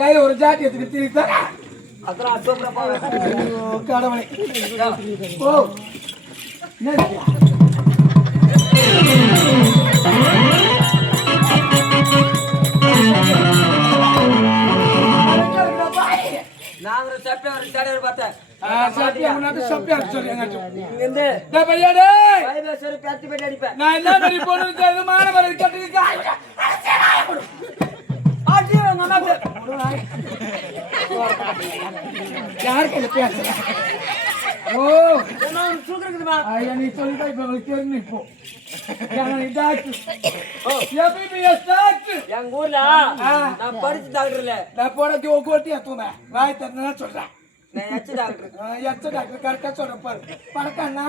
கையில ஒரு ஜாட்டி எடுத்துக்கிட்டு திருத்தா அதெல்லாம் சூப்பரா போவேன். கடவுளை ஓ என்ன நாங்க சப்பை ஒரு தடவை பார்த்தேன். நான் என்ன மாதிரி போனது மாணவர் யாருக்கு பேசுற ஓ ஐயா நீ சொல்லிட்டா இப்ப உங்களுக்கு தெரியும் இப்போ எங்க ஊர்ல நான் படிச்சு டாக்டர் இல்ல நான் போட கோட்டி எத்துவேன் வாய் தரணும்னா சொல்றேன் நான் எச்சு டாக்டர் எச்ச டாக்டர் கரெக்டா சொல்ற பாரு பணக்காரனா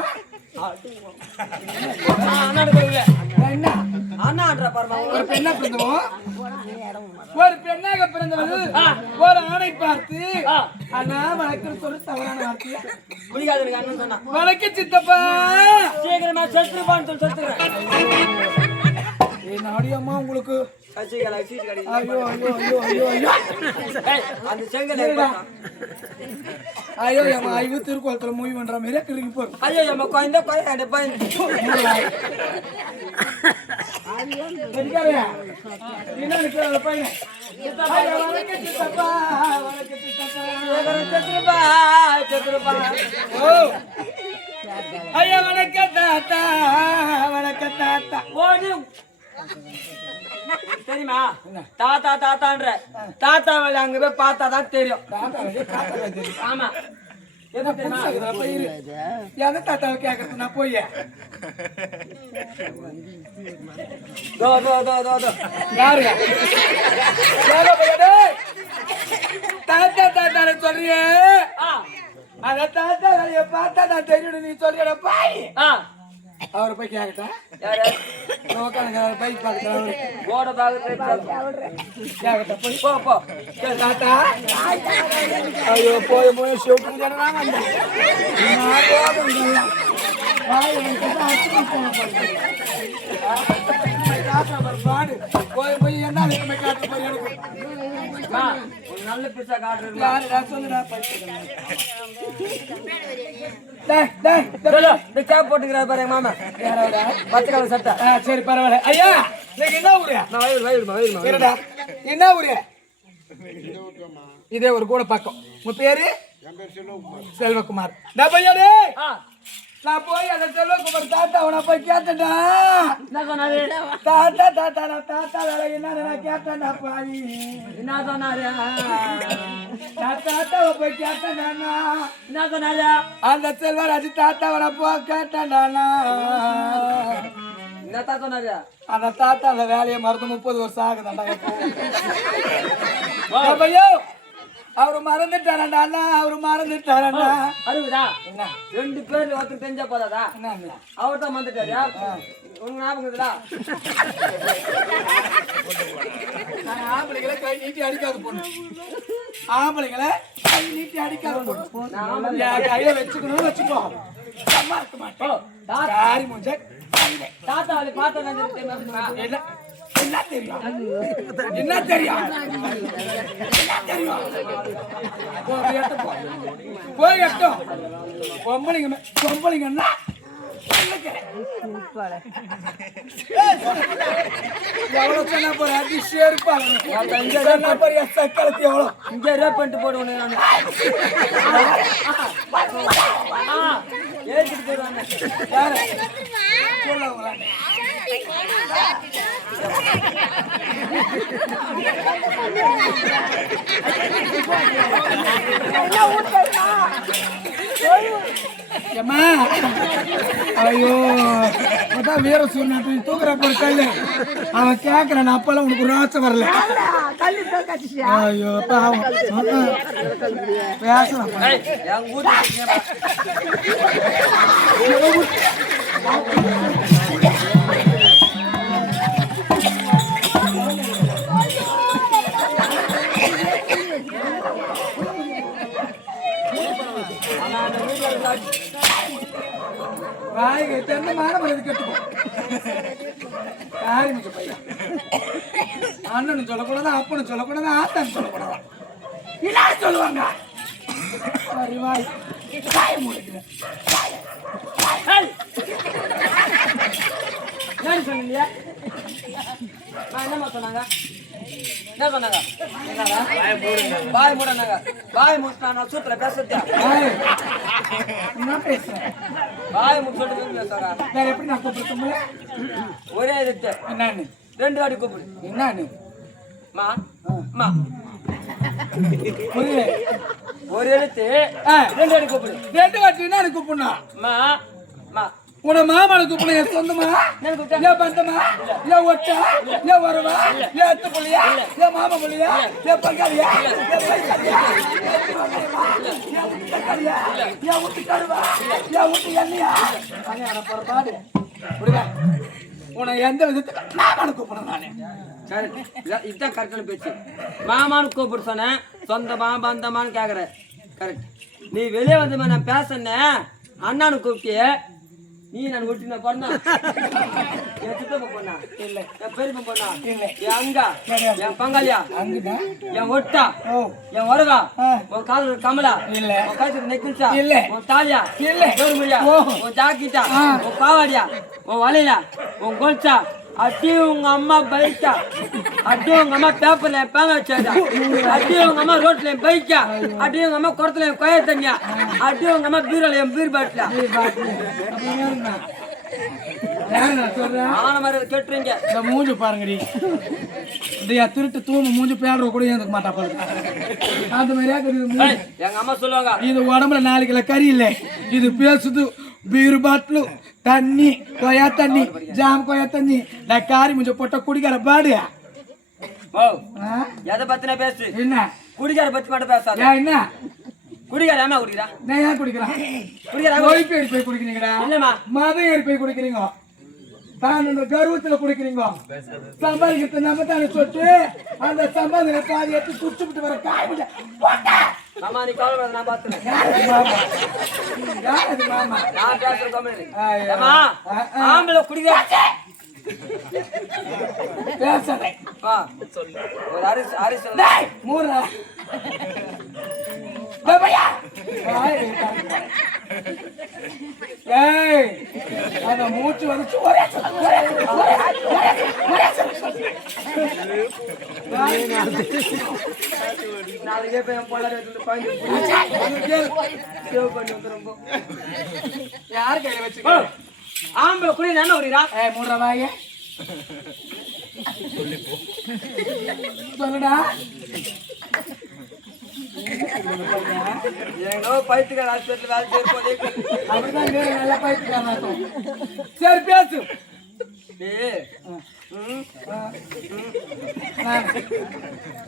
என்ன அண்ணான்ற பாருமா ஒரு பெண்ணா பிறந்தவன் ஒரு பெண்ணாக பிறந்தவள் ஒரு ஆணை பார்த்து அண்ணா வணக்கம் சொல்லி தவறான வார்த்தை புரியாது எனக்கு அண்ணன் சொன்னா வணக்க சித்தப்பா சீக்கிரமா செத்துருப்பான்னு சொல்லி செத்துறேன் என் ஆடியம்மா உங்களுக்கு சசிகலா சீட் கடி ஐயோ ஐயோ ஐயோ ஐயோ ஐயோ அந்த செங்கல் ஐயோ அம்மா ஐயோ திருக்கோலத்துல மூவி பண்ற மாதிரி கிரிக்கி போறோம் ஐயோ அம்மா கோயந்த கோயந்த பையன் வெடிக்காதயா என்ன நிக்கிற பையன் வணக்க சித்தப்பா வணக்க சித்தப்பா செத்துருப்பா ஓ ஐயா வணக்க தாத்தா வணக்க தாத்தா ஓடி தெரியுமா தாத்தா தாத்தான்ற தாத்தா வேலை அங்க போய் பார்த்தாதான் தெரியும் ஆமா எந்த தாத்தாவை கேக்குறது நான் போய் யாருங்க தாத்தா தாத்தான சொல்றிய அந்த தாத்தா வேலைய பார்த்தா நான் தெரியும் நீ சொல்ற பாய் அவரை போய் கேக்கட்டா பைக் பாக்கட்டா போய் போ போ தாத்தா ஐயோ போய் போய் பாடு போய் போய் என்ன காட்டு போய் நல்ல பிசா காட்டுறேன் சொல்லுடா போட்டுக்கிறாரு பாரு மாமா பச்சை கலர் சட்டை சரி பரவாயில்ல ஐயா என்ன ஊரு நான் வயிறு என்ன ஊரு இதே ஒரு கூட பக்கம் உங்க பேரு செல்வகுமார் நான் போய் அந்த செல்வகுமார் தாத்தா உன போய் கேட்டேன்டா என்ன சொன்னாரு தாத்தா தாத்தா நான் தாத்தா வேலை என்ன கேட்டேன்டா பாவி என்ன சொன்னாரு நான் தாத்தாவை போய் கேட்டேன்டா என்ன சொன்னாரு அந்த செல்வராஜ் தாத்தாவை போ கேட்டேன்டானா என்னத்தா சொன்னாரு அந்த தாத்தா அந்த வேலையை மறந்து 30 வருஷம் ஆகுதாண்டா பையோ அவரு மறந்துட்டாரண்டா அண்ணா அவரு மறந்துட்டாரண்டா அருகுதா என்ன 2 பேர்ல ஒருத்தர் தெரிஞ்சா போதாதா அவர் தான் வந்துட்டாரு உங்க ஞாபகம் இருக்குதா ஆம்பளைங்களை கை நீட்டி அடிக்காது பொண்ணு ஆம்பளைங்களை கை நீட்டி அடிக்காது பொண்ணு கையில வச்சுக்கணும் வச்சுக்கோ அம்மா இருக்க மாட்டேன் தாத்தா அவளை பார்த்தா என்ன தெரியும் என்ன தெரியும் போய் கட்டும் பொம்பளைங்கன்னா எவ்வளவு சொன்னா போற சக்களத்து எவ்வளவு இங்க ரேப் பண்ணிட்டு போடுவோம் ஏறிட்டு போடுவாங்க சொல்லுவாங்களா ஐயோ வீர சொன்ன தூக்குற பொருட்கள் அவன் கேக்குறான் அப்பெல்லாம் உனக்கு ஒரு ஆசை வரல ஐயோ பாவம் பேசலாம் அண்ணனும் சொல்லக்கூடாது அப்பனும் சொல்லக்கூடாது ஆத்தான்னு சொல்லக்கூடாது என்ன சொல்லுவாங்க அறிவாய் காய முடிக்கிறேன் என்ன சொன்னீங்க நான் என்னமா சொன்னாங்க என்ன சொன்னாங்க பாய் மூடனாங்க பாய் மூட்டான சூத்திர பேசுறதா என்ன பேசுறேன் பாய் மூட்டு சொல்லிட்டு பேசுறா வேற எப்படி நான் கூப்பிடுறேன் ஒரே எழுத்து என்னன்னு 2 வாட்டி கூப்பிடு என்னன்னு மா மா புரியல ஒரு எழுத்து 2 வாட்டி கூப்பிடு 2 வாட்டி என்ன கூப்பிடணும் மா மா உன மாமாவை கூப்பிட என் சொந்தமா ஏன் பந்தமா ஏன் ஒட்டா ஏன் வரவா ஏன் அத்தை புள்ளியா ஏன் மாமா புள்ளியா ஏன் பங்காளியா ஏன் பைசாலியா ஏன் ஊட்டு கருவா ஏன் ஊட்டு எண்ணியா அங்கே புறப்பாடு புரியுதா உன எந்த விதத்துக்கு மாமாவை கூப்பிடணும் நானே இதுதான் கரெக்டான பேச்சு மாமான்னு கூப்பிடு சொன்னேன் சொந்தமா பந்தமான்னு கேக்குற கரெக்ட் நீ வெளியே வந்து நான் பேசுனேன் அண்ணானு கூப்பிட்டிய நீ நான் ஒட்டின பொண்ணா என் சித்தப்ப பொண்ணா இல்ல என் பெரியப்ப பொண்ணா இல்ல என் அங்கா என் பங்காளியா அங்கதான் என் ஒட்டா என் வரகா உன் காதல் கமலா இல்ல உன் கழுத்துல நெக்கில்ஸா இல்ல உன் தாலியா இல்ல கௌரமியா உன் ஜாக்கிட்டா உன் பாவாடியா உன் வலையா உன் கொல்ச்சா அட்டி உங்க அம்மா பைக்கா அட்டி உங்க அம்மா பேப்பர்ல பேங்க வச்சாடா அட்டி உங்க அம்மா ரோட்ல பைக்கா அட்டி உங்க அம்மா குடத்துல கொய தண்ணியா அட்டி உங்க அம்மா பீரோல என் பீர் பாட்டில ஆன மாதிரி கேட்டுறீங்க இந்த மூஞ்சி பாருங்கடி இந்த திருட்டு தூம மூஞ்சி பேடுற கூட எனக்கு மாட்டா போல அந்த மாதிரியா எங்க அம்மா சொல்லுவாங்க இது உடம்புல 4 கிலோ கறி இல்ல இது பேசுது பீரு பாட்டிலு தண்ணி கொய்யா தண்ணி ஜாம் கொய்யா தண்ணி நான் காரி முஞ்ச போட்ட குடிக்கிற பாடு ஓ எதை பத்தின பேசு என்ன குடிக்கார பத்தி மட்டும் பேசாத என்ன குடிக்கார ஏமா குடிக்கிறா நான் ஏன் குடிக்கிறேன் குடிக்கார போய் குடிக்கிறீங்கடா இல்லம்மா மதம் ஏறி போய் குடிக்கிறீங்க தான் கர்வத்துல குடிக்கிறீங்க சம்பாதிக்கிறது நம்ம தானே சொட்டு அந்த சம்பாதிக்கிற பாதி எடுத்து குடிச்சு விட்டு வர காய் மாமா நீ கவலை நான் பாத்துறேன் யாரு மாமா நான் பேசுறேன் கமெண்ட் ஏமா ஆம்பளை குடிக்கார பேசுறேன் வா ஒரு அரிசி டேய் மூரா பாபாயா ஏய் அத மூச்சு வந்து ஒரே நாளைக்கே போய் பொண்ணாடி எடுத்து பாயிண்ட் சேவ் பண்ணி வந்துரும் யார் கையில வச்சுக்கோ ஆம்பளை குடி என்ன குடிடா ஏய் மூரா வாயே சொல்லுடா எங்கோ பைத்தியக்கார ஹாஸ்பிட்டல் வேலை செய்ய போதே அப்படிதான் வேற நல்ல பைத்தியக்காரன் சரி பேசு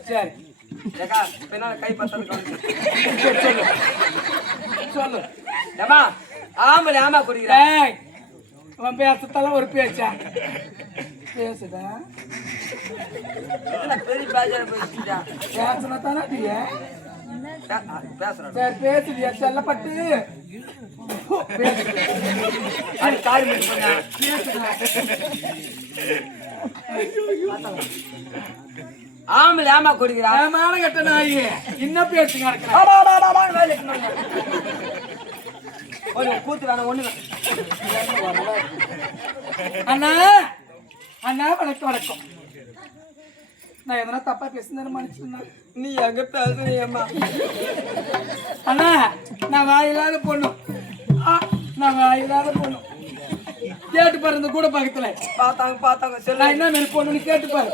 சரி ஏக்கா பின்னால கை பத்தல சொல்லு ஏமா ஆம்பளை ஆமா குடிக்கிறா ஏய் அவன் பேசத்தால ஒரு பேச்சா பேசுதா பெரிய பேஜார போயிட்டா பேசுனா தானே பேசுறேன் சரி பேசுதியா செல்லப்பட்டு அது காரி மிஸ் பண்ணா ஆம்பளை ஆமா குடிக்கிறா மான கட்ட நாய் இன்னும் பேசுங்க ஒரு கூத்து வேணாம் ஒண்ணு அண்ணா அண்ணா வணக்கம் வணக்கம் நான் எதனா தப்பா பேசுனேன்னு மன்னிச்சுருந்தேன் நீ எங்க பேசுறீங்கம்மா அண்ணா நான் வாயில்லாத பொண்ணு நான் வாயில்லாத பொண்ணு கேட்டு பாரு இந்த கூட பக்கத்துல பார்த்தாங்க சரி நான் என்ன மாதிரி பொண்ணுன்னு கேட்டு பாரு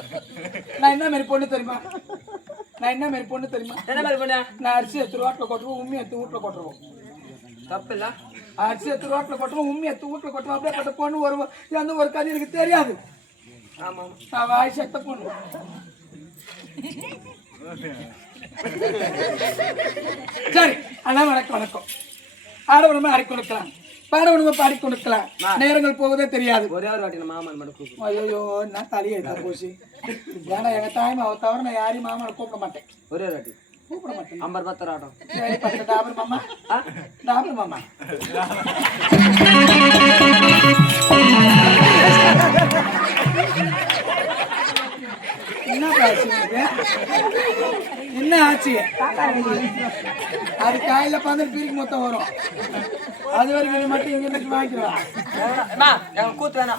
நான் என்ன மாதிரி பொண்ணு தெரியுமா என்ன மாதிரி பண்ண நான் அரிசி எடுத்து ரோட்ல கொட்டுவோம் உண்மை எடுத்து வீட்டுல கொட்டுருவோம் தப்பு இல்ல அரிசி எடுத்து ரோட்ல கொட்டுவோம் உண்மை எடுத்து வீட்டுல கொட்டுவோம் அப்படியே பட்ட பொண்ணு வருவோம் எந்த ஒரு கதை எனக்கு தெரியாது ஆமா நான் வாய் செத்த பொண்ணு சரி அண்ணா வணக்கம் வணக்கம் ஆடவனமா ஆடி கொடுக்கலாம் பாடவனமா பாடி கொடுக்கலாம் நேரங்கள் போவதே தெரியாது ஒரே ஒரு வாட்டி மாமன் மட்டும் கூப்பிடு ஐயோ நான் தலையை போச்சு ஏன்னா எங்க தாய்மாவை தவிர நான் யாரையும் மாமனை கூப்பிட மாட்டேன் ஒரே ஒரு வாட்டி கூப்பிட மாட்டேன் 50 10 ஆட்டம் சரி 10 டாபர் மாமா டாபர் மாமா என்ன ஆச்சு உனக்கு? என்ன ஆச்சு? அது காயில பதினெட்டு பேருக்கு மொத்தம் வரும். அது வரைக்கும் நீ மட்டும் இங்க இருந்து வாங்கிடுவா. கூத்து வேணாம்.